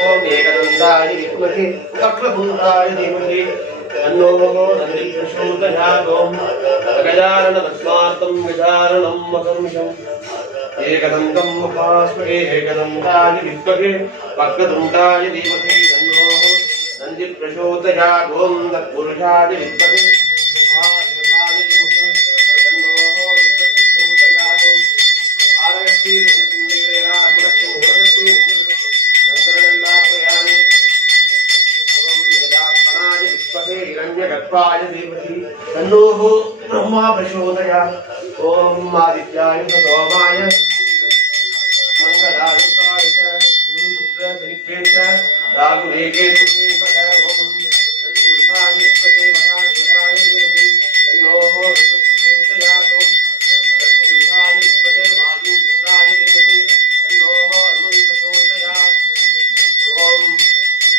ओम एकदंताय विद्महे वक्रतुंडाय धीमहि तन्नो नन्दिः प्रचोदयात्। ओम गजाननवस्मार्तं गजाननं महर्निशम् एकदन्तं उपास्महे एकदन्ताय विद्महे वक्रतुंडाय धीमहि तन्नो नन्दिः प्रचोदयात्। ओम तत्पुरुषाय विद्महे तन्नो ब्रह्मा प्रचोदयात्। ओम आदित्याय सोमाय मंगलाय गुरुशुक्र शनिश्चेत राहुवे केतुवे ओम तत्पुरुषाय विद्महे महादेवाय धीमहि तन्नो प्रचोदयात्। ओम तत्पुरुषाय विद्महे वायुपुत्राय धीमहि तन्नो प्रचोदयात्। ओम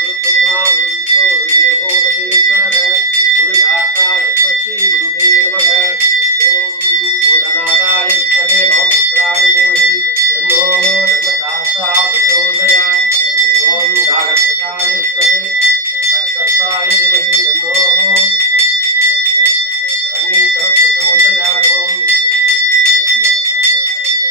गुरुब्रह्मा गुरुविष्णु गुरुदेवो महेश्वरः गुरुसाक्षात् सरस्वती गुरुवे नमः। ओम भूतनाथाय विद्महे भवपुत्राय धीमहि तन्नो धर्मशास्त्रात् प्रचोदयात्। ओम काकत्वताय विद्महे खट्टस्थाय धीमहि तन्नो अनीकः प्रचोदयात्। ओम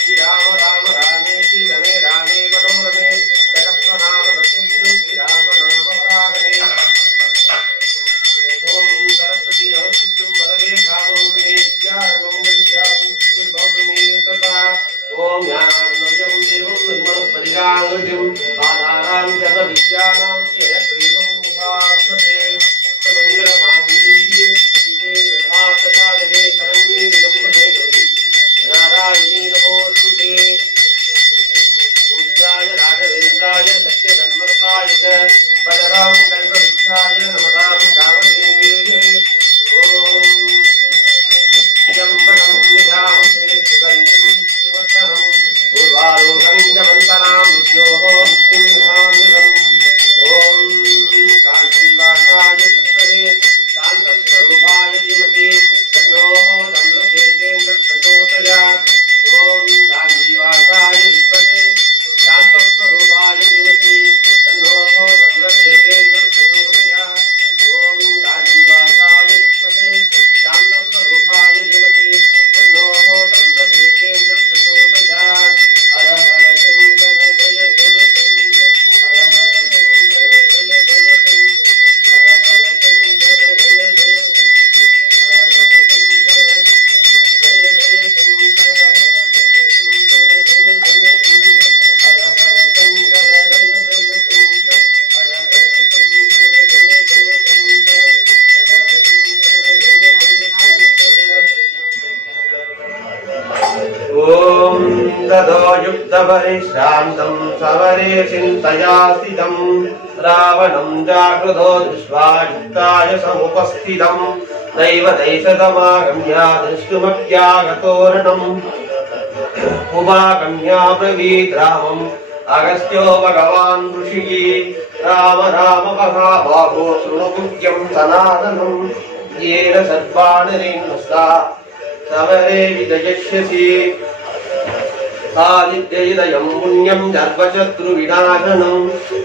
श्री राम राम रामेति रमे रामे मनोरमे जगत्प्रणाम प्रसीदु श्री राम नाम वरानने। ओम सरस्वती नमस्कृत्यं वरदे कामरूपिणे विद्यारम्भं करिष्यामि सिद्धिर्भवतु मे सदा। ओम ज्ञानानन्दं देवं निर्मलस्फटिकाकृतिम् आधारां सर्वविद्यानां श्रीहयग्रीवम् उपास्महे। सर्वमङ्गलमाङ्गल्ये शिवे सर्वार्थसाधके शरण्ये त्र्यम्बके गौरी नारायणी नमोस्तुते। पूज्याय राघवेन्द्राय सत्यधन्मरताय च बलरां कल्पवृक्षाय नमतां कामधेनवे। ओम त्र्यम्बकं यजामहे सुगन्धिं पुष्टिवर्धनं उर्वारुकं च वन्दनां मृत्योः मृत्युञ्जहाम्यहम्। ओम कान्तिवासाय विद्महे शान्तस्वरूपाय धीमहि तन्नो चन्द्रशेखरेन्द्रः प्रचोदयात्। ओम कान्तिवासाय विद्महे शान्तस्वरूपाय धीमहि तन्नो चन्द्रशेखरेन्द्रः प्रचोदयात्। ओम कान्तिवासाय विद्महे शान्तस्वरूपाय धीमहि तन्नो चन्द्रशेखरेन्द्रः प्रचोदयात्। हर हर शंकर जय जय शंकर हर हर शंकर जय जय शंकर हर हर शंकर जय जय शंकर हर हर शंकर जय जय ओम तदो युक्तपरिश्रान्तं सवरे चिन्तया स्थितं रावणं जागृतो दृष्ट्वा युक्ताय समुपस्थितं दैवदैशतमागम्य दृष्टुमप्यागतोरणम् उपागम्य ब्रवीत् रामम् अगस्त्यो भगवान् ऋषिः राम राम महाबाहो शृणु मुख्यं सनातनं येन सर्वाणरेणुस्ता सवरे विजयष्यसि। आदित्यैदयं पुण्यं सर्वशत्रुविनाशनं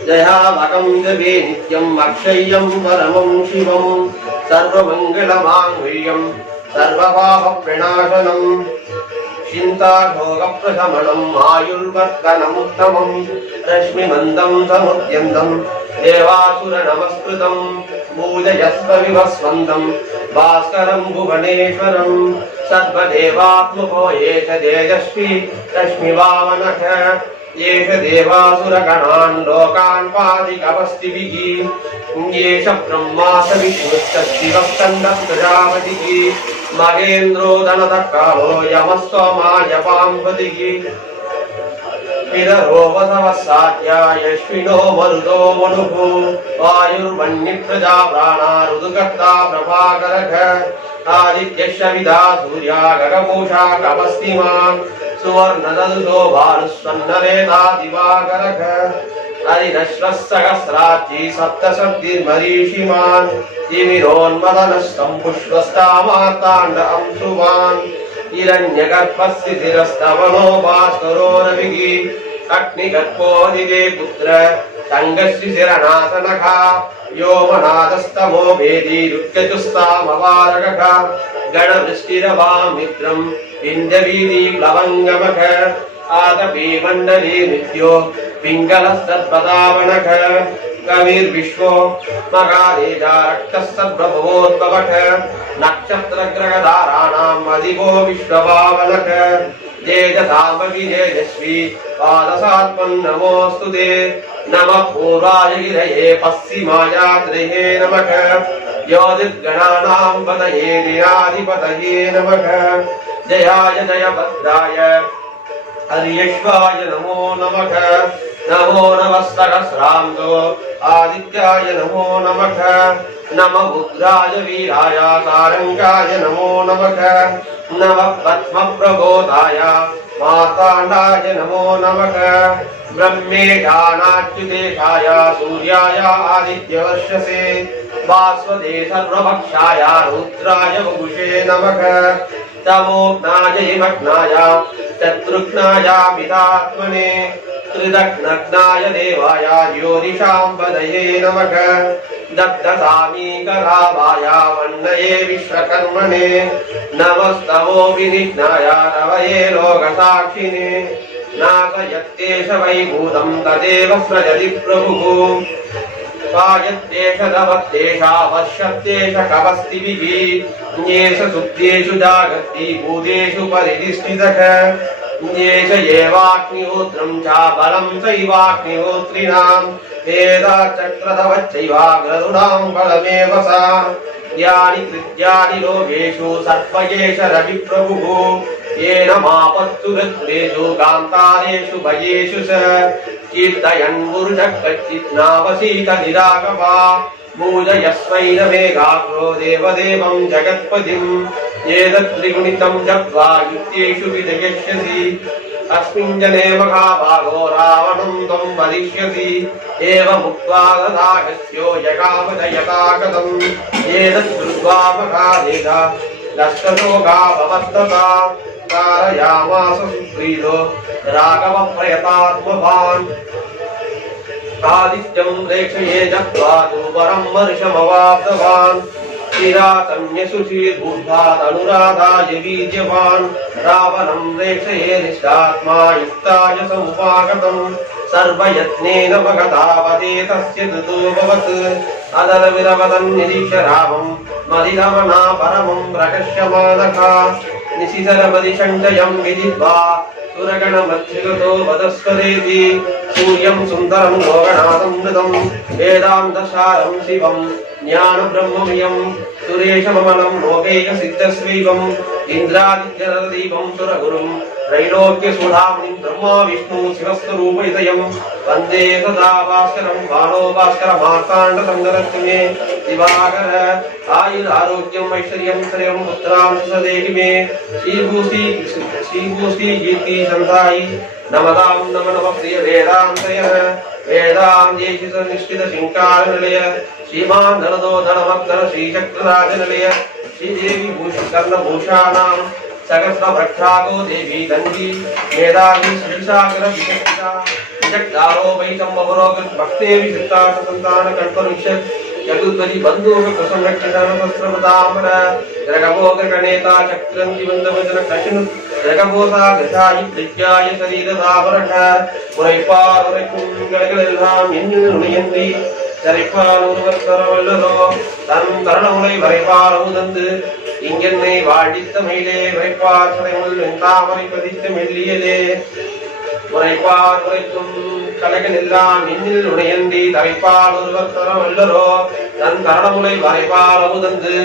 जयावकं जपे नित्यं अक्षय्यं परमं शिवं सर्वमङ्गलमाङ्गल्यं सर्वपापविनाशनं चिन्ताशोकप्रशमनम् आयुर्वर्धनमुत्तमं रश्मिमन्दं समुद्यन्तं देवासुरनमस्कृतं पूजयस्व विवस्वन्दं भास्करं भुवनेश्वरं सर्वदेवात्मको एष तेजस्वी रश्मिवामनः एष देवासुरगणान् लोकान् पादिकवस्तिभिः एष ब्रह्मा स विष्णुश्च शिवः स्कन्दः प्रजापतिः महेन्द्रो दनतः कालो यमस्त्वमाय पाम्पतिः पितरो वसवः साध्या यश्विनो मरुतो मनुः वायुर्वह्निप्रजा प्राणा ऋतुकर्ता प्रभाकरः आदित्यश्च विदा सूर्या गगपूषा कपस्तिमान् सुवर्णददुषो भानुस्वन्नरेता दिवाकरः हरिदश्वसहस्राब्जी सप्तशब्दिर्मरीषिमान् तिमिरोन्मदनस्तं पुष्पस्तामार्ताण्ड अंशुवान् हिरण्यगर्भस्य शिरस्तवनो भास्करो रविः अग्निगर्भोदिदे पुत्र संगश्रिशिरनासनखा योमनादस्तमो वेदी रुक्यचुस्तामवारकः गणवृष्टिरवां मित्रं विन्द्यवीदी प्लवङ्गमख आदपी मण्डली नित्यो पिङ्गलस्तद्पदावनख कविर्विश्वो मगादेजा रक्तस्तद्भवोद्भवः नक्षत्रग्रहधाराणाम् अधिपो विश्वभावनः तेजसामविजेजस्वी पादसात्मन्नमोऽस्तु ते नमः पूर्वाय गिरये पश्चिमायात्रेये नमः ज्योतिर्गणानां पतये दिनाधिपतये नमः जयाय जयभद्राय हर्यश्वाय नमो नमः नमो नमः सहस्रांगो आदित्याय नमो नमः नमः उग्राय वीराय सारंगाय नमो नमः नमः पद्मप्रबोधाय मार्ताण्डाय नमो नमः ब्रह्मेशानाच्युतेशाय सूर्याय आदित्यवर्षसे वास्वदे सर्वभक्षाय रुद्राय वपुषे नमः तमोघ्नाय हिमघ्नाय शत्रुघ्नाय पितात्मने त्रिदग्नघ्नाय देवाय ज्योतिषाम्बदये नमः दग्धसामीकरावाय वन्नये विश्वकर्मणे नमस्तमो विनिघ्नाय रवये लोकसाक्षिणे नासयत्येष वैभूतं तदेव सृजति प्रभुः पायत्येष दवत्येषा वर्षत्येष कवस्तिभिः येष सुप्तेषु जागर्ति भूतेषु परितिष्ठितः येष एवाग्निहोत्रं च बलं चैवाग्निहोत्रिणां वेदाचक्रधवच्चैवाग्रदुनां बलमेव सा यानि कृत्यानि लोकेषु सर्प एष रविप्रभुः येन मापत्तु ऋत्वेषु कान्तारेषु भयेषु स कीर्तयन् मुरुजः कच्चित् नावसीत निरागवा पूजयस्वैनमेघाग्रो देवदेवं जगत्पतिम् एतत्त्रिगुणितं जप्त्वा युक्तेषु विजयिष्यसि अस्मिन् जने महाभागो रावणं त्वं वदिष्यसि एवमुक्त्वा तथागत्यो यकामदयतागतम् एतच्छ्रुत्वा महादेव दष्टशोकाभवस्तथा कारयामास सुप्रीतो राघवप्रयतात्मवान् आदित्यं प्रेक्षये जप्त्वा तु परं वर्षमवाप्तवान् चिरातन्यसुशीर्बुद्धादनुराधाय बीजवान् रावणं प्रेक्षये निष्ठात्मा युक्ताय समुपागतं सर्वयत्नेन भगतावते तस्य ततोऽभवत् अदरविरवदन् निरीक्ष रामं मदिरमणा परमं प्रकर्ष्यमाणः निशिधरपदिशङ्कयं विदित्वा सुरगणमध्यगतो वदस्वरेति सूर्यं सुन्दरं लोकनाथं मृतं वेदान्तसारं शिवं ज्ञानब्रह्ममयं सुरेशममलं लोकैकसिद्धस्वैवम् इन्द्रादित्यनरदीपं सुरगुरुं त्रैलोक्यसुधामणिं ब्रह्मा विष्णु शिवस्वरूपयुतयं वन्दे सदा भास्करं बाणो भास्करमार्ताण्डसङ्गरत्मे दिवाकर आयुरारोग्यं ऐश्वर्यं श्रियं पुत्रां सदेहि मे श्रीभूषी कीर्ति संधायि नमदां नम नम प्रिय वेदान्तयः वेदान्तेषु निष्ठित शिङ्कारनिलय श्रीमान् धनदो धनवर्धन श्रीचक्रराजनिलय श्रीदेवी भूषकर्णभूषाणां सहस्रभक्षागो देवी दण्डी मेधावी श्रीसागर विचक्षिता विचक्षारो वैशम्भवरोग भक्ते विचित्तार्थ संतान कल्पवृक्षत् जगुद्वति बन्धुः प्रसंरक्षितामर जगभोगणेता चक्रन्ति बन्धवचन कशिनु जगभोसा गजायि प्रज्ञाय शरीरदावरः உரைப்பாருரைக்கும் இன்னும் நுழையன்றி சரிப்பால் ஒருவர் தரவல்லதோ தன் தருணமுனை வரைப்பார் உதந்து இங்கென்னை வாழ்டித்த மயிலே வரைப்பார் சடைமுள் வெண்தாமரை பதித்த மெல்லியதே உரைப்பார் உரைக்கும் கலைகள் எல்லாம் இன்னில் நுழையன்றி தரைப்பால் ஒருவர் தரவல்லரோ தன் தருணமுனை வரைப்பார் உதந்து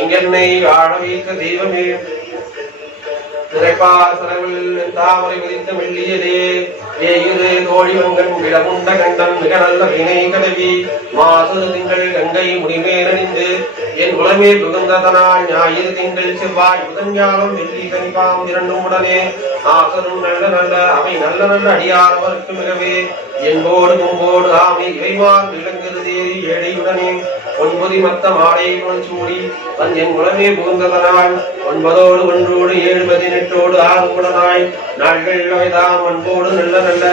இங்கென்னை வாழ வைத்த தெய்வமே நிறைப்பார் சரவில் தாமரை பதித்த மெல்லியதே ஏயுது தோழிவங்கன் விடமுண்ட கண்டன் மிக நல்ல வினை கடவி மாசு திங்கள் கங்கை முடிமேலணிந்து என் உளமே புகுந்ததனால் ஞாயிறு திங்கள் செவ்வாய் புதன்யாலம் வெள்ளி கனிப்பாம் இரண்டும் உடனே ஆசனும் நல்ல நல்ல அவை நல்ல நல்ல அடியார்வருக்கு மிகவே என்போடு மும்போடு ஆமை இவைமார் விளங்குதேறி ஏழையுடனே ஒன்பது மத்த மாலை சூடி என் உளமே புகுந்ததனால் ஒன்பதோடு ஒன்றோடு 7 18ஓடு 6 உடனாய் நாள்கள் அவைதாம் அன்போடு நல்ல நல்ல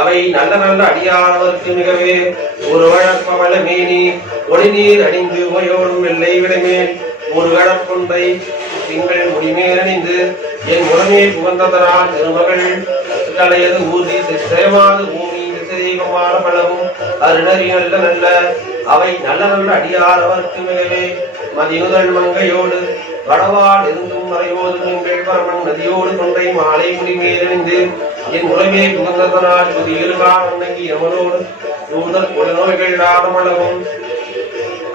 அவை நல்ல நல்ல அடியாரவர்க்கு மிகவே ஒரு வழப்பவள மேனி ஒளிநீர் அணிந்து உமையோடும் வெள்ளை விடமேல் ஒரு கழப்பொன்றை திங்கள் முடிமேல் அணிந்து என் உடனே புகந்ததனால் திருமகள் கலையது ஊர்தி சிரமாது பூமி தெய்வமான பலவும் அருணறி நல்ல நல்ல அவை நல்ல நல்ல அடியாரவர்க்கு மிகவே மதியுதல் மங்கையோடு வடவால் இருந்தும் மறையோடு நீங்கள் பரமன் நதியோடு கொன்றை மாலை முடிமேலணிந்து என் உலகே புகந்ததனால் புதியிருகான் அன்னங்கி யமனோடு நூதல் கொழுநோய்கள் ஆடமளவும்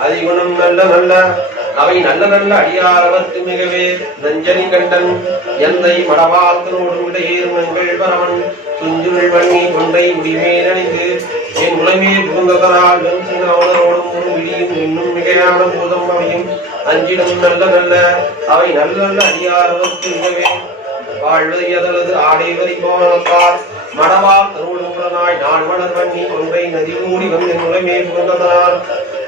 அதிகுணம் நல்ல நல்ல அவை நல்ல நல்ல அடியாரவர்க்கு மிகவே நஞ்சனி கண்டன் எந்தை மடவாழ்த்தனோடும் இடையேறும் நங்கள் பரமன் துஞ்சுள் வண்ணி கொன்றை முடிமேலணிந்து என் உலகே புகந்ததனால் வெஞ்சின் அவனரோடும் ஒரு விழியும் இன்னும் மிகையான பூதம் அவையும் அஞ்சிடும் நல்ல நல்ல அவை நல்ல நல்ல அடியாரவர்க்கு மிகவே வாழ்வதது ஆடைவரி போனத்தார் மடவால் தருவுடனாய் நாள் மலர் வண்ணி ஒன்றை நதி மூடி வந்து முழமே புகந்ததனால்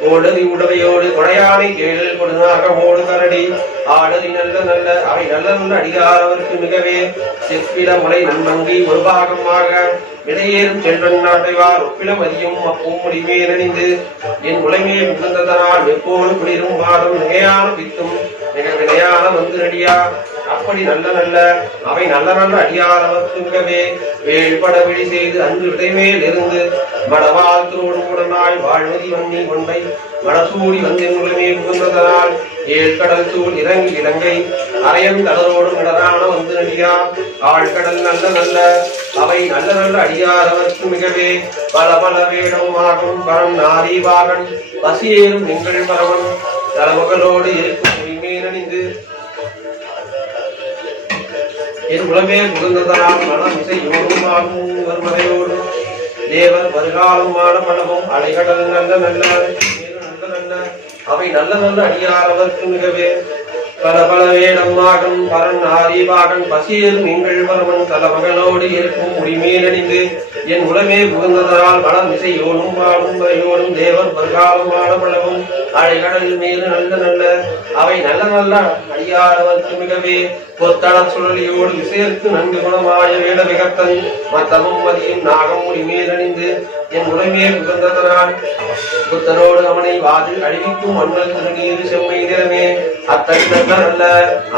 ஓடதி உடவையோடு கொடையானை கேழல் கொடுநாக ஓடு கரடி ஆடதி நல்ல நல்ல அவை நல்ல நல்ல அடியாரவர்க்கு மிகவே செப்பில முளை நன்மங்கி ஒரு பாகமாக விடையேறும் செல்வன் நாட்டைவார் ஒப்பிலம் அதியும் அப்பூமுடி மேலணிந்து என் உலகே புகுந்ததனால் எப்போது குளிரும் வாதம் மிகையான பித்தும் மிக வினையான வந்து நடியா அப்படி நல்ல நல்ல அவை நல்ல நல்ல அடியாரவர்க்கு மிகவே வேள்பட விழி செய்து அன்று இடைமேல் இருந்து மடவாழ்த்தோடும் உடனாய் வாழ்வதி வன்னி கொண்டை மடசூடி வந்தின் உலகமே புகுந்ததனால் ஏழ்கடல் சூழ் இறங்கி இலங்கை அரையன் கடலோடும் இடரான வந்து நடியா ஆழ்கடல் நல்ல நல்ல அவை நல்ல நல்ல அடியாரவர்க்கு மிகவே பல பல வேடமாகும் பரம் நாரீவாகன் பசியேறும் எங்கள் பரவன் தலமகளோடு இருக்கும் உரிமேலணிந்து என் உலகே புகுந்ததனால் மனம் இசையோடும் ஆகும் வருமறையோடும் தேவர் வருகாலும் மாடமளவும் அலைகடல் நல்ல நல்ல நல்ல நல்ல அவை நல்ல நல்ல அடியாரவர்க்கு மிகவே பல பல வேடமாகும் பரன் ஆரிவாகன் பசியில் நீங்கள் பரவன் தலமகளோடு இருக்கும் முடிமேலணிந்து என் உலகே புகுந்ததனால் மனம் இசையோடும் பாடும் வரையோடும் தேவர் வருகாலும் மாடமளவும் அலைகடல் மேல் நல்ல நல்ல அவை நல்ல நல்ல அடியாரவர்க்கு மிகவே பொத்தள சுழலியோடு விசேர்த்து நன்கு குணமாய வேட விகத்தன் மத்தமும் மதியும் நாகம் முடி மேலணிந்து என் உலகே புகந்ததனால் புத்தனோடு அவனை வாதில் அழிவிக்கும் மன்னல் திருநீர் செம்மை நிறமே அத்தனை நல்ல நல்ல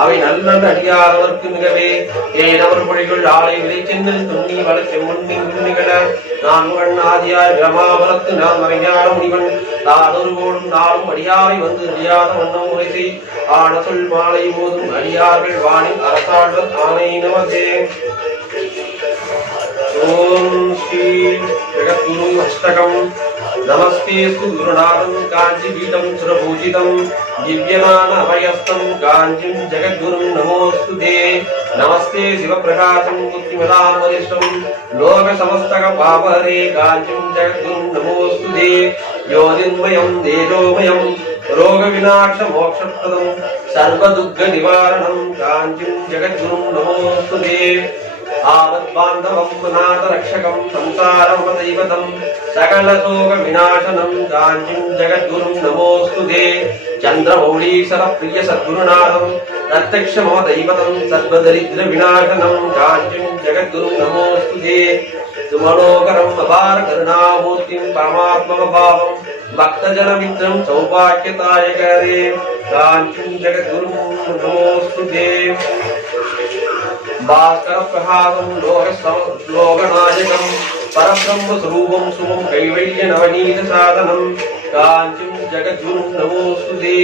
அவை நல்ல நல்ல அடியாரவர்க்கு மிகவே ஏனவர் மொழிகள் ஆலை விலை சென்னில் துண்ணி வள செம்மண்ணின் நிகழ நான் முகன் ஆதியார் பிரமாபலத்து நான் மறைஞான முனிவன் தானொரு கோடும் நாளும் அடியாரை வந்து அறியாத வண்ணம் முறை செய் ஆன சொல் மாலை போதும் அடியார்கள் வானில் அரசாழ்வர் ஆனை நமதே. ஓம் ஸ்ரீ ஜெகத்குரு அஷ்டகம் நமஸ்தே குருநாதம் காஞ்சி பீடம் சுரபூஜிதம் திவ்யமான அபயஸ்தம் காஞ்சிம் ஜெகத்குரும் நமோஸ்துதே. நமஸ்தே சிவபிரகாசம் புத்திமதாம் வரிஷ்டம் லோக சமஸ்தக பாவரே காஞ்சிம் ஜெகத்குரும் நமோஸ்துதே. யோதிர்மயம் தேஜோமயம் ரோக விநாச மோக்ஷப்ரதம் சர்வதுக்க நிவாரணம் காஞ்சிம் ஜெகத்குரும் நமோஸ்துதே. ஆவத் பாந்தவம் நாத ரக்ஷகம் சம்சாரம் தைவதம் சகல சோக விநாசனம் காஞ்சிம் ஜெகத்குரும் நமோஸ்துதே. சந்திரமௌலீசர பிரிய சத்குருநாதம் பிரத்யக்ஷ மம தைவதம் சர்வதரித்ர விநாசனம் காஞ்சிம் ஜெகத்குரும் நமோஸ்துதே. சுமனோகரம் அபார கருணாமூர்த்திம் பரமாத்மபாவம் பக்தஜனமித்ரம் சௌபாக்கியதாயகரே காஞ்சிம் ஜெகத்குரும் நமோஸ்துதே. भास्कर प्रहादं लोकनायकं परब्रह्म स्वरूपं सुमं कैवल्य नवनीत साधनं कांचिं जगद्गुरुं नमोस्तुते.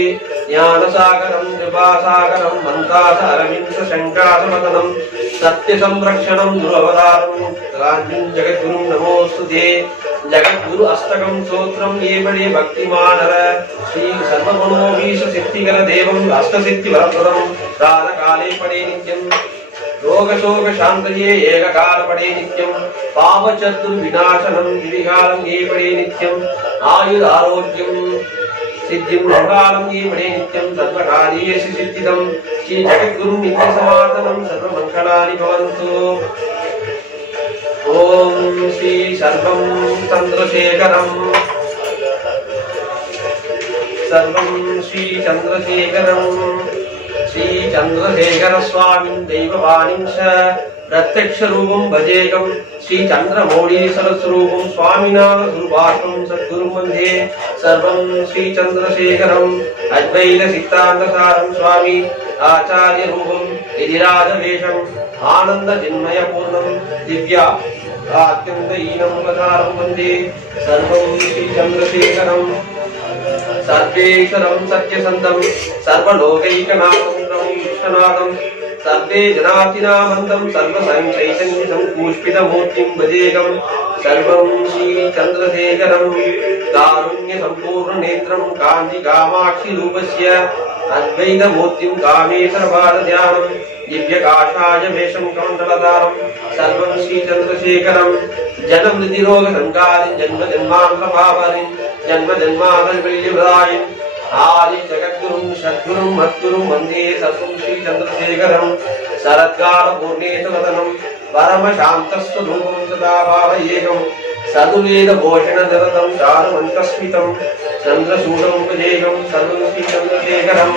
ज्ञानसागरं कृपासागरं मन्तास अरविन्द शङ्कासमदनं सत्य संरक्षणं दुरवतारं कांचिं जगद्गुरुं नमोस्तुते. जगद्गुरु अष्टकं स्तोत्रं ये पढ़े भक्तिमानर श्री सर्वमनोभीष सिद्धिकर देवं अष्टसिद्धि वरप्रदं काले पढ़े नित्यं ரோகசோக சாந்தயே ஏககாலபடே நித்யம் பாவச்சத்துர் விநாசனம் திவிகாலம் ஏபடே நித்யம் ஆயுர் ஆரோக்கியம் सिद्धिं लोकालं ये पडे नित्यं सर्वकार्येषु सिद्धिदं श्री जगद्गुरुं नित्यसमाधानं सर्वमङ्गलानि भवन्तु। ओम श्री सर्वं चन्द्रशेखरं श्री चन्द्रशेखर स्वामिं दैववाणीं च प्रत्यक्षरूपं भजेकं श्री चन्द्रमौळीश्वर स्वरूपं स्वामिनाथ गुरुवाक्यं सद्गुरुं वन्दे सर्वं श्री चन्द्रशेखरम् अद्वैत सिद्धान्तसारं स्वामी आचार्य रूपं गिरिराजवेषम् आनंद चिन्मय पूर्णं दिव्या अत्यंत हीनं प्रसारं वन्दे सर्वं श्री चन्द्रशेखरम् सर्वेश्वरं सत्यसन्तं सर्वलोकैकनाथं विश्वनाथं सर्वे जनार्तिनामन्तं सर्वसंचैतन्यं पुष्पितमूर्तिं भजेकं सर्वं श्री चन्द्रशेखरं कारुण्यसम्पूर्णनेत्रं कान्तिकामाक्षिरूपस्य अद्वैतमूर्तिं कामेश्वरपादध्यानं दिव्यकाषाय वेषं कमण्डलधारं सर्वं श्री चन्द्रशेखरं जन्ममृत्युरोगसंहारिं जन्मजन्मान्तरपावनिं जन्मजन्मान्तरविलयप्रदायिनं आदि जगद्गुरुं सद्गुरुं मद्गुरुं वन्दे सर्वं श्री चन्द्रशेखरं शरत्कालपूर्णेतवदनं परमशान्तस्वरूपं सदा भावयेकं सदुवेदभूषणनिरतं चारुमन्तस्मितं चन्द्रशूडमुपजेकं सर्वं श्री चन्द्रशेखरं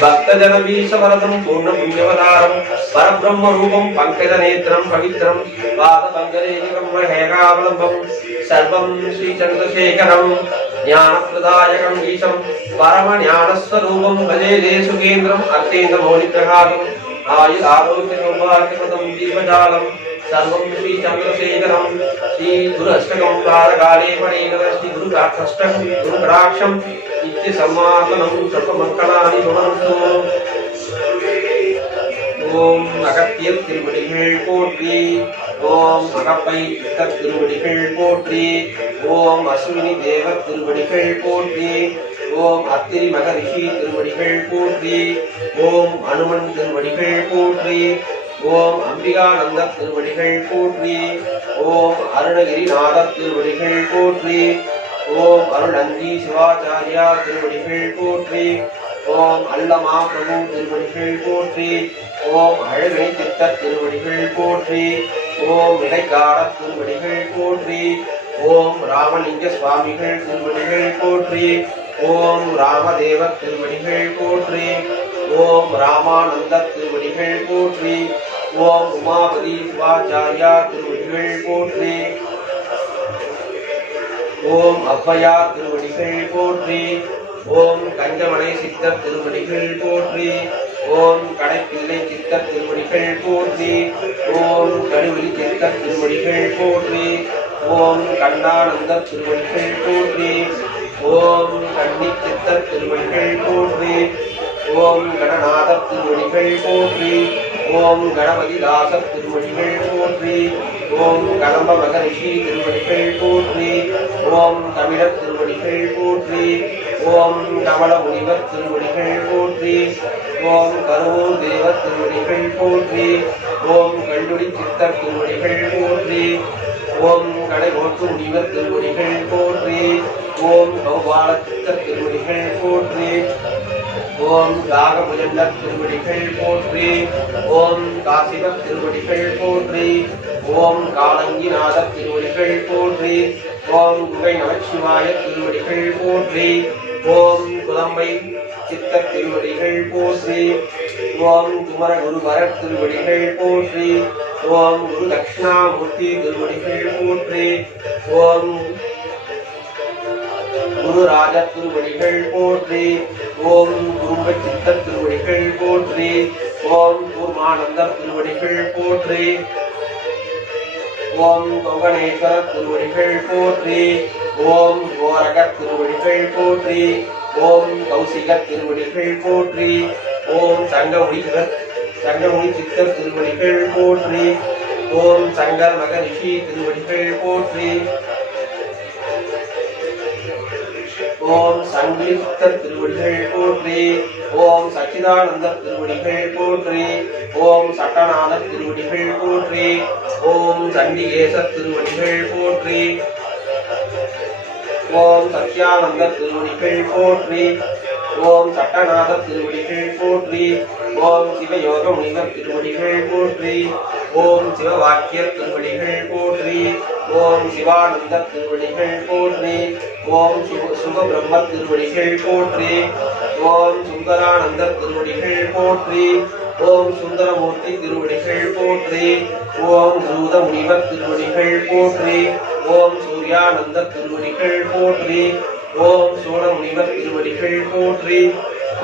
भक्तजनवीशवरदं पूर्णपुण्यवतारं परब्रह्मरूपं पङ्कजनेत्रं पवित्रं पादपङ्कजेकं महेकावलम्बं सर्वं श्री चन्द्रशेखरं ज्ञानप्रदायकं ईशं परमज्ञानस्वरूपं भजे देशुकेन्द्रम् अत्यन्तमौलिप्रहारम् आयुरारोग्यसौभाग्यप्रदं दीपजालं सर्वं श्री चन्द्रशेखरं श्री गुरुअष्टकं कालकाले पठेन श्री गुरुकाष्टकं गुरुकटाक्षं नित्यसम्मापनं सर्वमङ्गलानि भवन्तु। ஓம் அகத்தியர் திருவடிகள் போற்றி, ஓம் அகப்பை சித்தர் திருவடிகள் போற்றி, ஓம் அஸ்வினி தேவர் திருவடிகள் போற்றி, ஓம் அத்திரி மகரிஷி திருவடிகள் போற்றி, ஓம் அனுமன் திருவடிகள் போற்றி, ஓம் அம்பிகானந்த திருவடிகள் போற்றி, ஓம் அருணகிரிநாதர் திருவடிகள் போற்றி, ஓம் அருணந்தி சிவாச்சாரியா திருவடிகள் போற்றி, ஓம் அல்லமா பிரபு திருவடிகள் போற்றி, ஓம் அழகை சித்தர் திருவடிகள் போற்றி, ஓம் இடைக்கால திருவடிகள் போற்றி, ஓம் ராமலிங்க சுவாமிகள் திருவடிகள் போற்றி, ஓம் ராமதேவர் திருவடிகள் போற்றி, ஓம் ராமானந்த திருவடிகள் போற்றி, ஓம் உமாபதி சிவாச்சாரியா திருவடிகள் போற்றி, ஓம் அவ்வையா திருவடிகள் போற்றி, ஓம் கஞ்சமலை சித்தர் திருவடிகள் போற்றி, ஓம் கடைப்பிள்ளை சித்தர் திருவடிகள் போற்றி, ஓம் கடுவெளி சித்தர் திருவடிகள் போற்றி, ஓம் கண்ணானந்த திருவடிகள் போற்றி, ஓம் கண்ணி சித்தர் திருவடிகள் போற்றி, ஓம் கணநாத திருவடிகள் போற்றி, ஓம் கணபதிதாச திருவடிகள் போற்றி, ஓம் கணப மகரிஷி திருவடிகள் போற்றி, ஓம் தமிழர் திருவடிகள் போற்றி, ஓம் கமல முனிவர் திருவடிகள் போற்றி, ஓம் கருவூர் தேவர் திருவடிகள் போற்றி, ஓம் கல்லுடி சித்தர் திருவடிகள் போற்றி, ஓம் கடைகோட்டு முனிவர் திருவடிகள் போற்றி, ஓம் கௌபால சித்தர் திருவடிகள் போற்றி, ஓம் ராகபுஜண்டர் திருவடிகள் போற்றி, ஓம் காசிவர் திருவடிகள் போற்றி, ஓம் காலங்கிநாதர் திருவடிகள் போற்றி, ஓம் குகை நமச்சிவாய திருவடிகள் போற்றி, ஓம் குலம்பை சித்தர் திருவடிகள் போற்றி, ஓம் குமர குருவரர் திருவடிகள் போற்றி, ஓம் குரு தட்சிணாமூர்த்தி திருவடிகள் போற்றி, ஓம் குருராஜ திருவடிகள் போற்றி, ஓம் குரும்ப சித்தர் திருவடிகள் போற்றி, ஓம் கூர்மானந்தர் திருவடிகள் போற்றி, ஓம் கௌகணேஸ்வரர் திருவடிகள் போற்றி, ஓம் கோரகர் திருவடிகள் போற்றி, ஓம் கௌசிகர் திருவடிகள் போற்றி, ஓம் சங்கமுனி சித்தர் திருவடிகள் போற்றி, ஓம் சங்கர் மகரிஷி திருவடிகள் போற்றி, ஓம் சங்கிலித்த திருவடிகள் போற்றி. ஓம் சச்சிதானந்த திருவடிகள் போற்றி. ஓம் சட்டநாத திருவடிகள் போற்றி. ஓம் சண்டிகேச திருவடிகள் போற்றி. ஓம் சத்யானந்த திருவடிகள் போற்றி. ஓம் சட்டநாத திருவடிகள் போற்றி. ஓம் சிவயோக முனிவர் திருவடிகள் போற்றி. ஓம் சிவவாக்கிய திருவடிகள் போற்றி. ஓம் சிவானந்த திருவடிகள் போற்றி. ஓம் சுகபிரம்ம திருவடிகள் போற்றி. ஓம் சுந்தரானந்த திருவடிகள் போற்றி. ஓம் சுந்தரமூர்த்தி திருவடிகள் போற்றி. ஓம் சூத முனிவர் திருவடிகள் போற்றி. ஓம் சூர்யானந்த திருவடிகள் போற்றி. ஓம் சோழ முனிவர் திருவடிகள் போற்றி.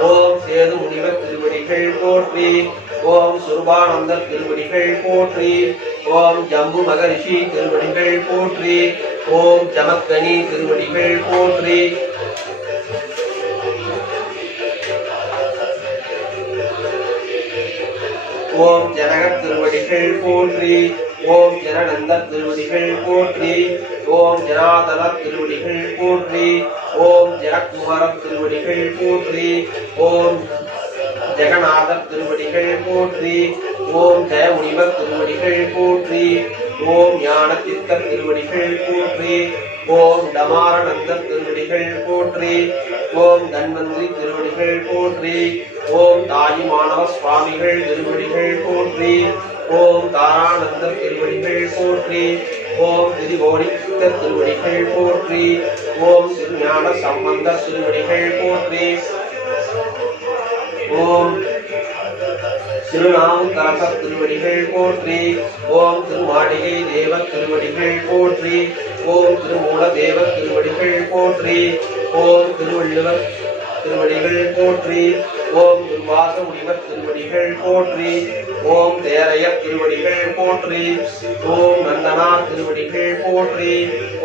ஓம் சேது முனிவர் திருவடிகள் போற்றி. ஓம் சுரபானந்த திருவடிகள் போற்றி. ஓம் ஜம்பு மகரிஷி திருவடிகள் போற்றி. ஓம் ஜமக்கனி திருவடிகள் போற்றி. ஓம் ஜனக திருவடிகள் போற்றி. ஓம் ஜனநந்த திருவடிகள் போற்றி. ஓம் ஜனாதன திருவடிகள் போற்றி. ஓம் ஜனகுமார திருவடிகள் போற்றி. ஓம் ஜெகநாத திருவடிகள் போற்றி. ஓம் ஜெயமுனிவர் திருவடிகள் போற்றி. ஓம் ஞானதித்த திருவடிகள் போற்றி. ஓம் டமாரநந்த திருவடிகள் போற்றி. ஓம் தன்வந்திரி திருவடிகள் போற்றி. ஓம் தாயுமானவ சுவாமிகள் திருவடிகள் போற்றி. ஓம் தாரானந்த திருவடிகள் போற்றி. ஓம் திரிகோணித்த திருவடிகள் போற்றி. ஓம் திருஞான சம்பந்த திருவடிகள் போற்றி. ஓம் திருநாவுக்கரச திருவடிகள் போற்றி. ஓம் திருமாளிகை தேவ திருவடிகள் போற்றி. ஓம் திருமூல தேவ திருவடிகள் போற்றி. ஓம் திருவள்ளுவர் திருவடிகள் போற்றி. ஓம் துர்வாச முனிவர் திருவடிகள் போற்றி. ஓம் தேரைய திருவடிகள் போற்றி. ஓம் நந்தனார் திருவடிகள் போற்றி.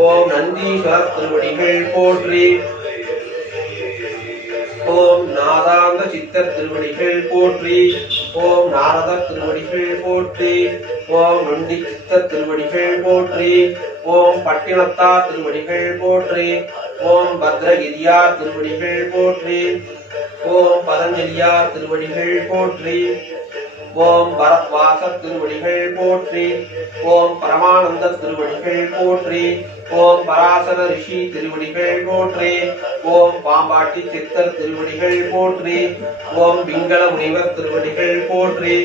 ஓம் நந்தீஸ்வரர் திருவடிகள் போற்றி. ஓம் நாதாந்த சித்தர் திருவடிகள் போற்றி. ஓம் நாரத திருவடிகள் போற்றி. ஓம் நொண்டி சித்தர் திருவடிகள் போற்றி. ஓம் பட்டினத்தார் திருவடிகள் போற்றி. ஓம் பத்ரகிரியார் திருவடிகள் போற்றி. ஓம் பதஞ்சலியார் திருவடிகள் போற்றி. ஓம் பரத்வாச திருவடிகள் போற்றி. ஓம் பரமானந்த திருவடிகள் போற்றி. ஓம் பராசர ரிஷி திருவடிகள் போற்றி. ஓம் பாம்பாட்டி சித்தர் திருவடிகள் போற்றி. ஓம் பிங்கள முனிவர் திருவடிகள் போற்றி.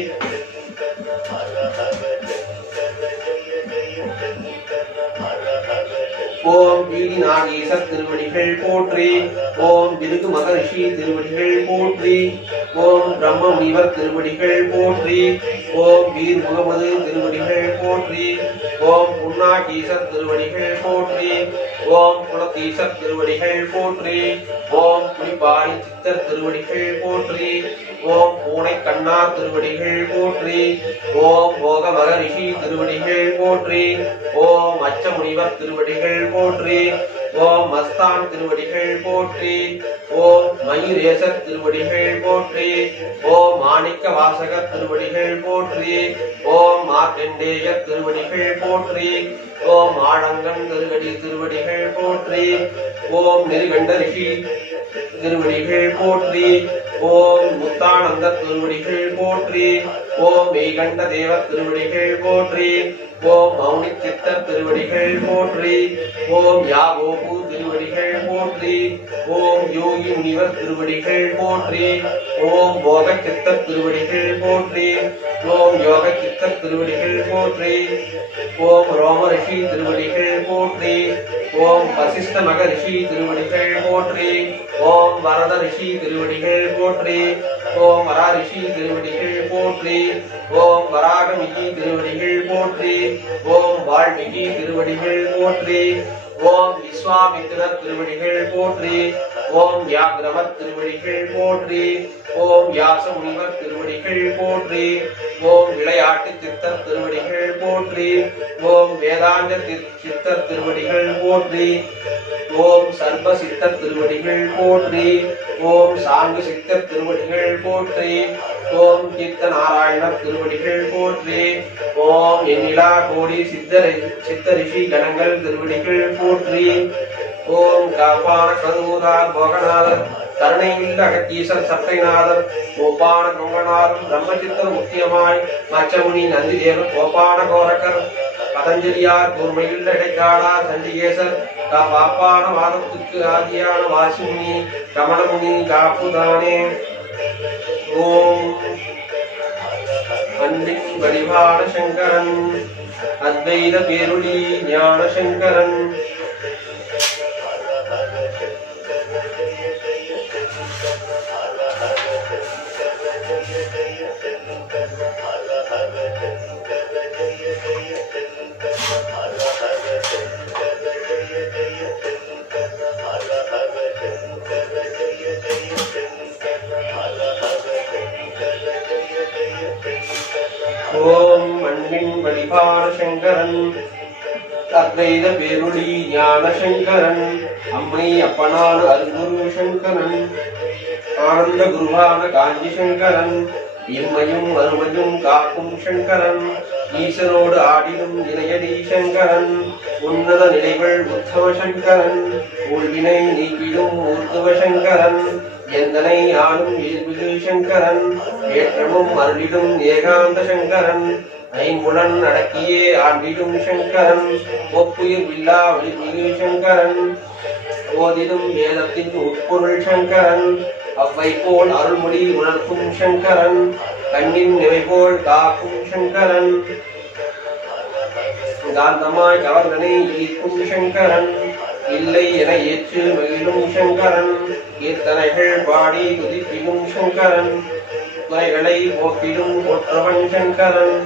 ஓம் வீதி நாகேசர் திருவடிகள் போற்றி. ஓம் பிருகு மகரிஷி திருவடிகள் போற்றி. ஓம் பிரம்ம முனிவர் திருவடிகள் போற்றி. ஓம் வீர் முகமது திருவடிகள் போற்றி. ஓம் புன்னாகீசர் திருவடிகள் போற்றி. ஓம் குலதீசர் திருவடிகள் போற்றி. ஓம் புலிபாணி சித்தர் திருவடிகள் போற்றி. ஓம் பூனை கண்ணார் திருவடிகள் போற்றி. ஓம் போக மகரிஷி திருவடிகள் போற்றி. ஓம் அச்ச முனிவர் திருவடிகள் போற்றி. ஓம் மஸ்தான் திருவடிகள் போற்றி. ஓம் மயூரேசர் திருவடிகள் போற்றி. ஓம் மாணிக்க வாசகர் திருவடிகள் போற்றி. ஓம் மார்க்கண்டேய திருவடிகள் போற்றி. ஓம் ஆழங்கன் திருவடி திருவடிகள் போற்றி. ஓம் நெருகண்ட ரிஷி திருவடிகள் போற்றி. ஓம் முத்தானந்த திருவடிகள் போற்றி. ஓம் மெய்கண்ட தேவ திருவடிகள் போற்றி. ஓம் மௌனி சித்தர் திருவடிகள் போற்றி. ஓம் யாகோபு திருவடிகள் போற்றி. ஓம் யோகி முனிவர் திருவடிகள் போற்றி. ஓம் போக சித்தர் திருவடிகள் போற்றி. ஓம் யோக சித்தர் திருவடிகள் போற்றி. ஓம் ரோம ரிஷி திருவடிகள் போற்றி. ஓம் வசிஷ்ட மக ரிஷி திருவடிகள் போற்றி. ஓம் வரத ரிஷி திருவடிகள் போற்றி. ஓம் வரா ரிஷி திருவடிகள் போற்றி. ஓம் வராகமிகி திருவடிகள் போற்றி. ஓம் வால்மீகி திருவடிகள் போற்றி. ஓம் விஸ்வாமித்திரர் திருவடிகள் போற்றி. ஓம் வியாகிரமர் திருவடிகள் போற்றி. ஓம் வியாச முனிவர் திருவடிகள் போற்றி. ஓம் விளையாட்டு சித்தர் திருவடிகள் போற்றி. ஓம் வேதாந்த சித்தர் திருவடிகள் போற்றி. ஓம் சர்வ சித்தர் திருவடிகள் போற்றி. ஓம் சாங்கு சித்தர் திருவடிகள் போற்றி. ஓம் கீர்த்த நாராயணர் திருவடிகள் போற்றி. ஓம் எண்ணிலா கோடி சித்த ரிஷி கணங்கள் திருவடிகள் போற்றி. ஓம் காப்பான கதூரார் போகநாதர் கருணையுள்ள அகத்தீசர் சத்தைநாதர் கோப்பான கொங்கநாதர் பிரம்மசித்தர் முக்கியமாய் மச்சமுனி நந்திதேவர் கோப்பான கோரக்கர் பதஞ்சலியார் கூர்மையுள்ள இடைக்காடார் சண்டிகேசர் காப்பான வாதத்துக்கு ஆதியான வாசிமுனி கமலமுனி காப்புதானே. ஓம் அன்பின் வடிவான சங்கரன் அத்வைத பேருளி ஞான சங்கரன் ஓம் அன்பின் வடிவான சங்கரன் அத்வைத பேருளி ஞான சங்கரன் அம்மை அப்பனாடு அருகுரு சங்கரன் ஆனந்த குருவான காஞ்சி சங்கரன் இம்மையும் அருமையும் காக்கும் சங்கரன் ஈசனோடு ஆடிடும் இளையடி சங்கரன் உன்னத நிலைகள் உத்தவ சங்கரன் உள்வினை நீக்கிடும் ஊர்த்துவ சங்கரன் எந்தனை ஆளும் இயல்புகு சங்கரன் ஏற்றமும் அருளிடும் ஏகாந்த சங்கரன் ஐம்புலன் அடக்கியே ஆண்டிடும் சங்கரன் ஒப்புயிர் வில்லா ஒளிமிகு சங்கரன் ஓதிடும் வேதத்தின் உட்பொருள் சங்கரன் அவ்வை போல் அருள்மொழி உணர்த்தும் சங்கரன் கண்ணின் நிலை போல் காக்கும் சங்கரன் காந்தமாய் கவர்தனை ஈர்க்கும் சங்கரன் இல்லை என ஏற்று மகிழும் சங்கரன் கீர்த்தனைகள் பாடி துதிப்பிடும் சங்கரன் குறைகளை போக்கிடும் போற்றவன் சங்கரன்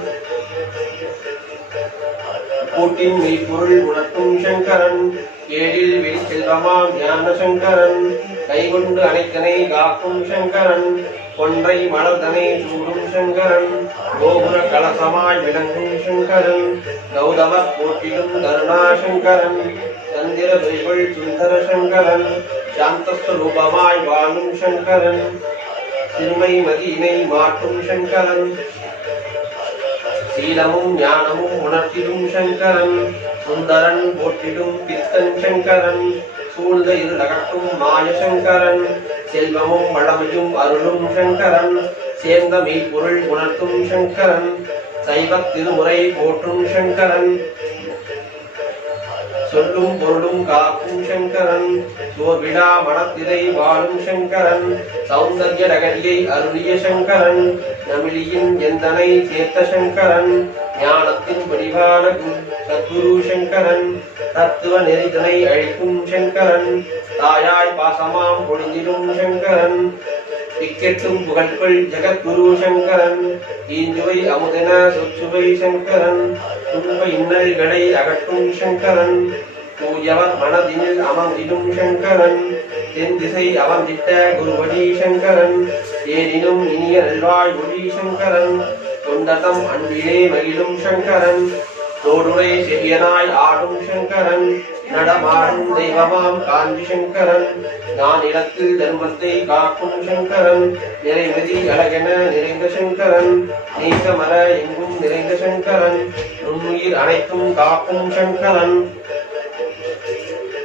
கூட்டின் மெய்ப்பொருள் உணர்த்தும் சங்கரன் ஏழில் வெளி செல்வமாம் ஞான சங்கரன் கைகொண்டு அனைத்தனை காக்கும் சங்கரன் கொன்றை மலர்தனை சூடும் சங்கரன் கோபுர கலசமாய் விளங்கும் சங்கரன் கௌதமர் போட்டிடும் கருணா சங்கரன் சந்திர வைகள் சுந்தர சங்கரன் சாந்தஸ்வரூபமாய் வாழும் சங்கரன் சிறுமை மதியினை மாற்றும் சங்கரன் சீலமும் ஞானமும் உணர்த்திடும் சங்கரன் சுந்தரன் போற்றிடும் பித்தன் சங்கரன் சூழ்ந்த இருள் அகற்றும் மாய சங்கரன் செல்வமும் வளமையும் அருளும் சங்கரன் சேர்ந்த மெய்ப்பொருள் உணர்த்தும் சங்கரன் சைவத் திருமுறை போற்றும் சங்கரன் சொல்லும் பொருளும் காக்கும் சங்கரன் சோர்விடா மனத்திரை வாழும் சங்கரன் சௌந்தர்ய நகரியை அருளிய சங்கரன் நமிழியின் எந்தனை சேர்த்த சங்கரன் ஞானத்தின் வடிவான சத்குரு சங்கரன் தத்துவ நெறிதனை அழிக்கும் சங்கரன் தாயாய் பாசமாம் பொழிந்திடும் சங்கரன் திக்கெட்டும் புகழ்கள் ஜெகத்குரு சங்கரன் ஈஞ்சுவை அமுதென சொச்சுவை சங்கரன் துன்ப இன்னல்களை அகற்றும் சங்கரன் தூயவர் மனதினில் அமர்ந்திடும் சங்கரன் தென் திசை அமர்ந்திட்ட குருவடி சங்கரன் ஏனினும் இனிய நல்வாழ் ஒளி சங்கரன் தொண்டதம் அன்பிலே மகிழும் சங்கரன் தோடுரை செவியனாய் ஆடும் சங்கரன் நடமாடும் தெய்வமாம் காஞ்சி சங்கரன் நான் இடத்தில் தர்மத்தை காக்கும் சங்கரன் நிறைமதி அழகென நிறைந்த சங்கரன் நீக்கமர எங்கும் நிறைந்த சங்கரன் நுண்ணுயிர் அனைத்தும் காக்கும் சங்கரன்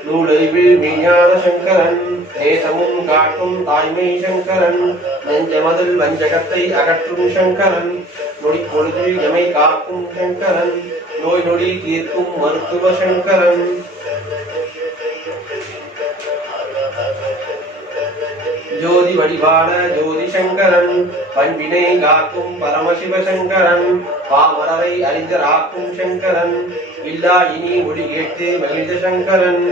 நூலறிவில் மெய்ஞான சங்கரன் நேசமும் காட்டும் தாய்மை சங்கரன் நெஞ்சமதில் வஞ்சகத்தை அகற்றும் சங்கரன் நொடி பொழுதில் எமை காக்கும் சங்கரன் நோய் நொடி தீர்க்கும் மருத்துவ சங்கரன் ஜோதி வடிவான ஜோதி சங்கரன் பண்பினை காக்கும் பரமசிவ சங்கரன் பாமரரை அறிஞராக்கும் சங்கரன் இல்லா இனி ஒளி கேட்டு மகிழ்ந்த சங்கரன்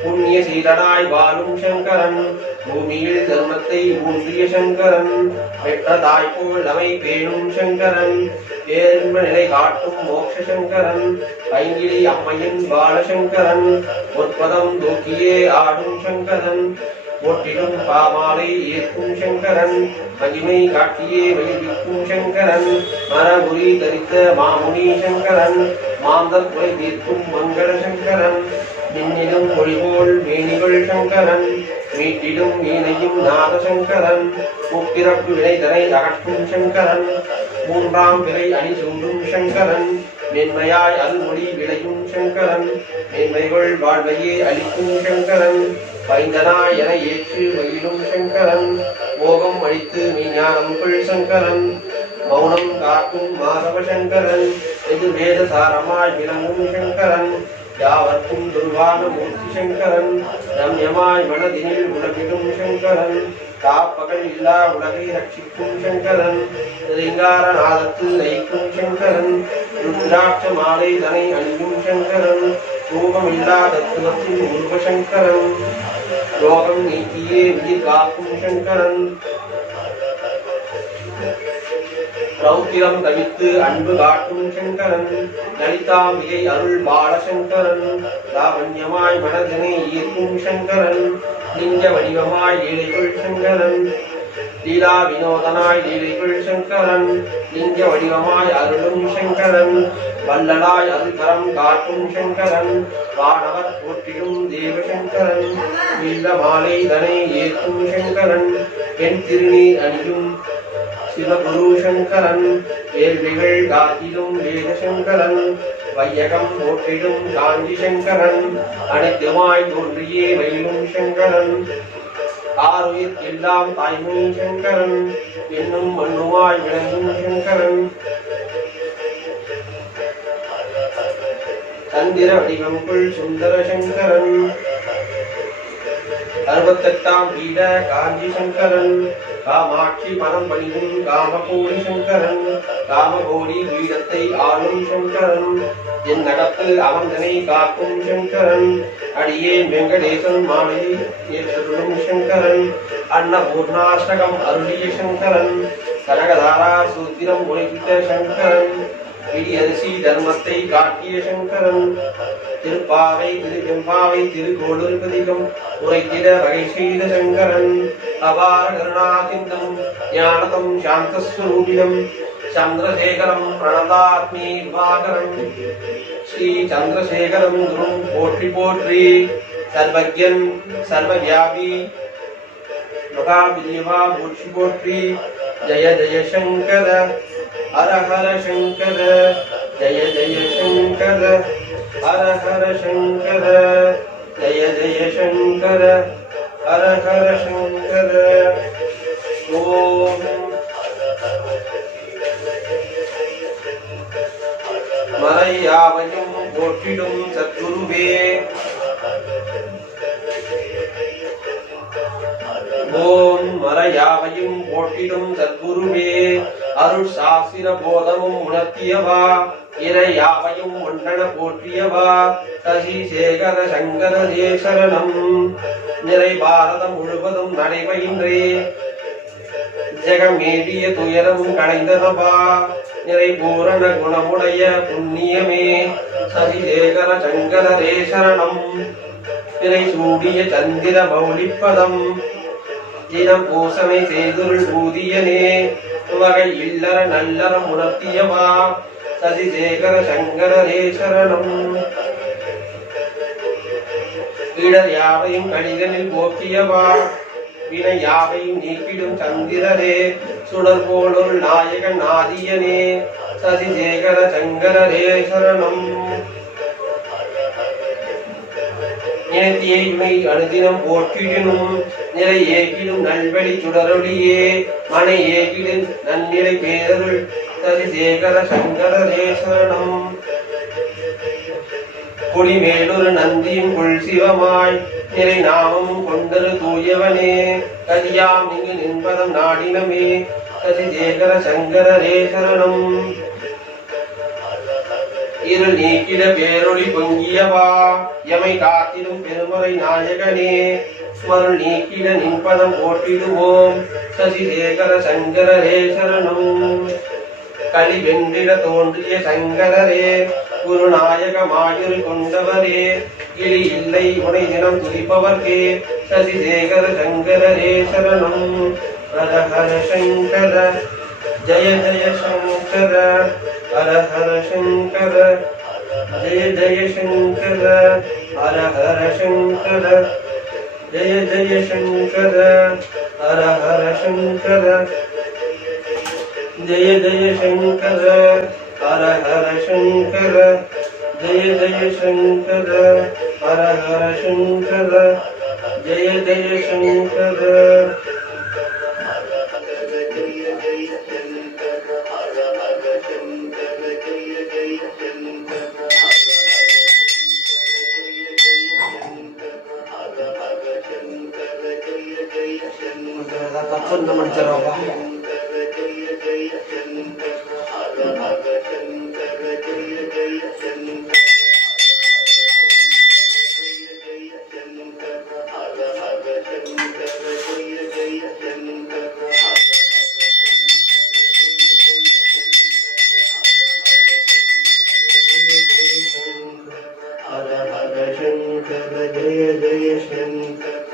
புண்ணிய சீலனாய் வாழும் சங்கரன் பூமியில் தர்மத்தை ஊன்றிய சங்கரன் பெற்ற தாய்போல் அவை பேணும் சங்கரன் பேருண்ம நிலை காட்டும் மோட்ச சங்கரன் பைங்கிலி அம்மையின் பாலசங்கரன் பொற்பதம் தூக்கியே ஆடும் சங்கரன் போற்றிடும் பாமாலை ஏற்கும் சங்கரன் மகிமை காட்டியே மகிழ்விக்கும் சங்கரன் மரபுரி தரித்த மாமுனி சங்கரன் மாந்தர் குறை தீர்க்கும் மங்கள சங்கரன் மின்னிடும் மொழிபோல் மேனிகள் சங்கரன் மீட்டிடும் வீணையும் நாதசங்கரன் முப்பிறப்பு வினைதனை அகற்றும் சங்கரன் மூன்றாம் பிறை அணி சூடும் சங்கரன் மென்மையாய் அருள்மொழி விளையும் சங்கரன் மென்மைகள் வாழ்வையே அளிக்கும் சங்கரன் பைந்தனாய் என ஏற்று மகிழும் சங்கரன் மோகம் அழித்து மெய்ஞானம் கொள் சங்கரன் மௌனம் காக்கும் மாதவ சங்கரன் எது வேத சாரமாய் விளங்கும் சங்கரன் யாவர்க்கும் துர்வான மூர்த்தி சங்கரன் ரம்யமாய் மனதினில் உலகிடும் சங்கரன் காப்பகல் இல்லா உலகை ரட்சிக்கும் சங்கரன் ரிங்கார நாதத்து நயிக்கும் சங்கரன் ருத்ராட்ச மாலை தனை அணியும் சங்கரன் ரூபம் இல்லா தத்துவத்தின் உருவ சங்கரன் ரோகம் நீக்கியே உயிர் காக்கும் சங்கரன் ரௌத்திரம் தவித்து அன்பு காட்டும் சங்கரன் லலிதாம்பிகை அருள் பாலசங்கரன் லாவண்யமாய் மனதனை ஈர்க்கும் சங்கரன் லிங்க வடிவமாய் லீலைகள் சங்கரன் லீலா வினோதனாய் லீலைகள் சங்கரன் லிங்க வடிவமாய் அருளும் சங்கரன் வல்லலாய் அருள்கரம் காட்டும் சங்கரன் வானவர் போற்றிடும் தேவசங்கரன் வில்ல மாலை தனை ஏற்கும் சங்கரன் பெண் திருநீர் அணியும் சிவகுரு சங்கரன் வேள்விகள் காத்திடும் வேத சங்கரன் வையகம் போற்றிடும் காஞ்சி சங்கரன் அனைத்துமாய் தோன்றியே வயிலும் சங்கரன் ஆறுயிர் எல்லாம் தாய்மை சங்கரன் என்னும் மண்ணுமாய் விளங்கும் சங்கரன் சந்திர வடிவங்குள் சுந்தர சங்கரன் 68ஆம் பீட காஞ்சி சங்கரன் காமாட்சி பரம் பணியும் காமகோடி சங்கரன் காமகோடி பீடத்தை ஆளும் சங்கரன் என் நடத்து அமர்ந்தனை காக்கும் சங்கரன் அடியே வெங்கடேசன் மாலை ஏற்றுள்ளும் சங்கரன் அன்னபூர்ணாஷ்டகம் அருளிய சங்கரன் கனகதாரா சூத்திரம் உழைத்த சங்கரன் இடி அரிசி தர்மத்தை காட்டிய சங்கரன் திருப்பாவை திருவெம்பாவை திருக்கோளுர்பதிகம் உரைத்திட வகை செய்த சங்கரன் அபார கருணாசிந்தம் ஞானதம் சாந்தஸ்வரூபிணம் சந்திரசேகரம் பிரணதாத்மி விபாகரம் ஸ்ரீ சந்திரசேகரம் குரும் போற்றி போற்றி சர்வஜன் சர்வவியாபி மகாவில்யமா போற்றி போற்றி ஜய ஜய சங்கர ஹர ஹர சங்கர ஜய ஜய சங்கர ஹர ஹர சங்கர ஜய ஜய சங்கர ஹர ஹர சங்கர ஓம் மறையாவையும் போற்றிடும் சத்குருவே ஓம் மறையாவையும் போற்றிடும் சத்குருவே அருள் சாஸ்திர போதமும் உணர்த்தியவா இறையாவையும் ஒன்றன போற்றியவா சசி சேகர சங்கர சரணம் நிறை பாரதம் முழுவதும் நடைபயின்றே ஜெகமேடிய துயரம் களைந்தனவா நிறை பூரண குணமுடைய புண்ணியமே சசி சேகர சங்கர சரணம் நிறை சூடிய சந்திர மௌலிப்பதம் தினம் பூசனை செய்துருள் ஊதியனே வகை இல்லற நல்லறம் உணர்த்தியவா சசிசேகர சங்கரரே சரணம் இடர் யாவையும் கடிதனில் போக்கியவா வினை யாவையும் நீக்கிடும் சந்திரரே சுடர் போலொரு நாயகன் ஆதியனே சசிசேகர சங்கரரே சரணம் நேர்த்தியை இவை அனுதினம் போற்றிடனும் நிறை ஏகிடும் நல்வழி சுடரொளியே மனை ஏகிடும் நன்னிலை பேரருள் சசிசேகர சங்கரரே சரணம் கொடிமேலொரு நந்தியும் கொள் சிவமாய் நிறை நாமமும் கொண்டரு தூயவனே கதியாம் இங்கு நின்பதம் நாடினமே சசிசேகர சங்கரரே சரணம் இருள் நீக்கிட பேரொளி பொங்கியவா எமை காத்திடும் பெருமறை நாயகனே ஸ்மருள் நீக்கிட நின்பதம் போற்றிடுவோம் சசிசேகர சங்கரரே சரணம் களி வென்றிட தோன்றிய சங்கரரே குருநாயக மாயுரு கொண்டவரே கிளி இல்லை உனை தினம் துதிப்பவர்க்கே சசிசேகர சங்கரரே சரணம் ஹர ஹர சங்கர ஜய ஜய சங்கர ஹர ஹர சங்கர ஜய ஜய சங்கர ஹர ஹர சங்கர ஜய ஜய சங்கர ஹர ஹர சங்கர ஜய ஜய சங்கர हर हर शंकर जय जय शंकर हर हर शंकर जय जय शंकर ತಪ್ಪನ್ನು ಮಾಡ್ತಾರಪ್ಪ जय जय Shankar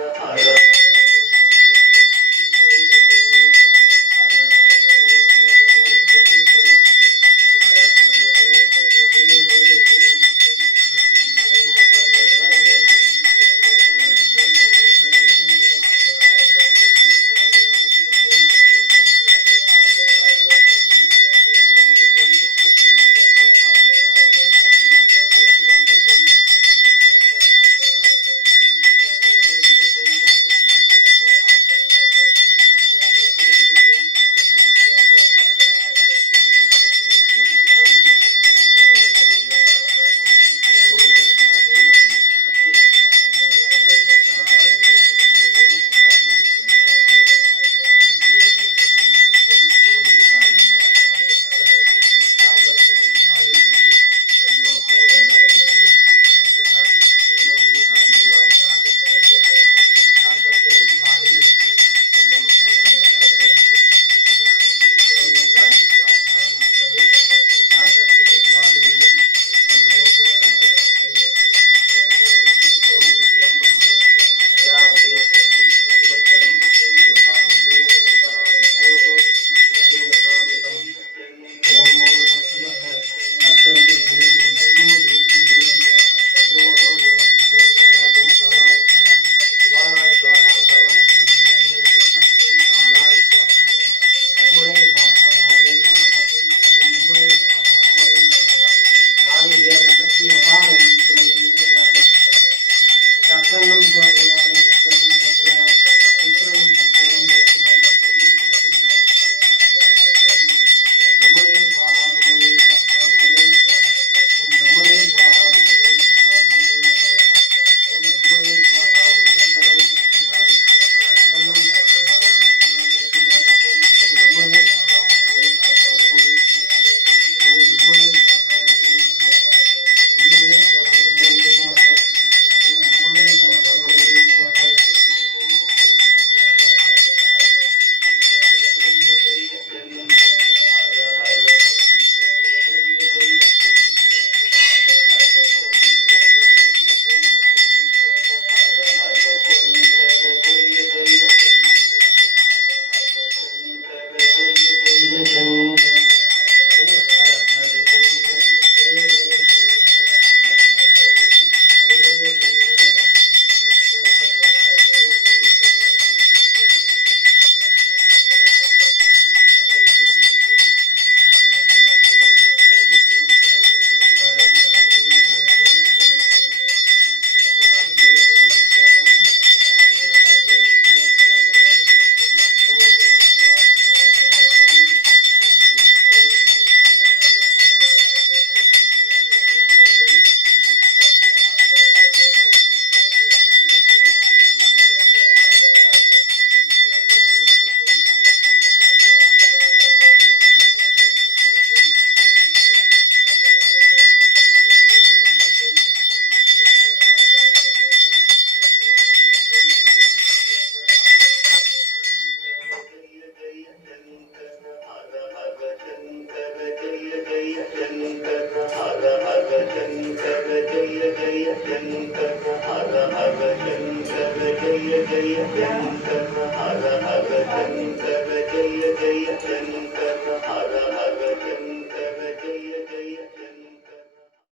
Hara Hara Shankara Hara Hara Shankara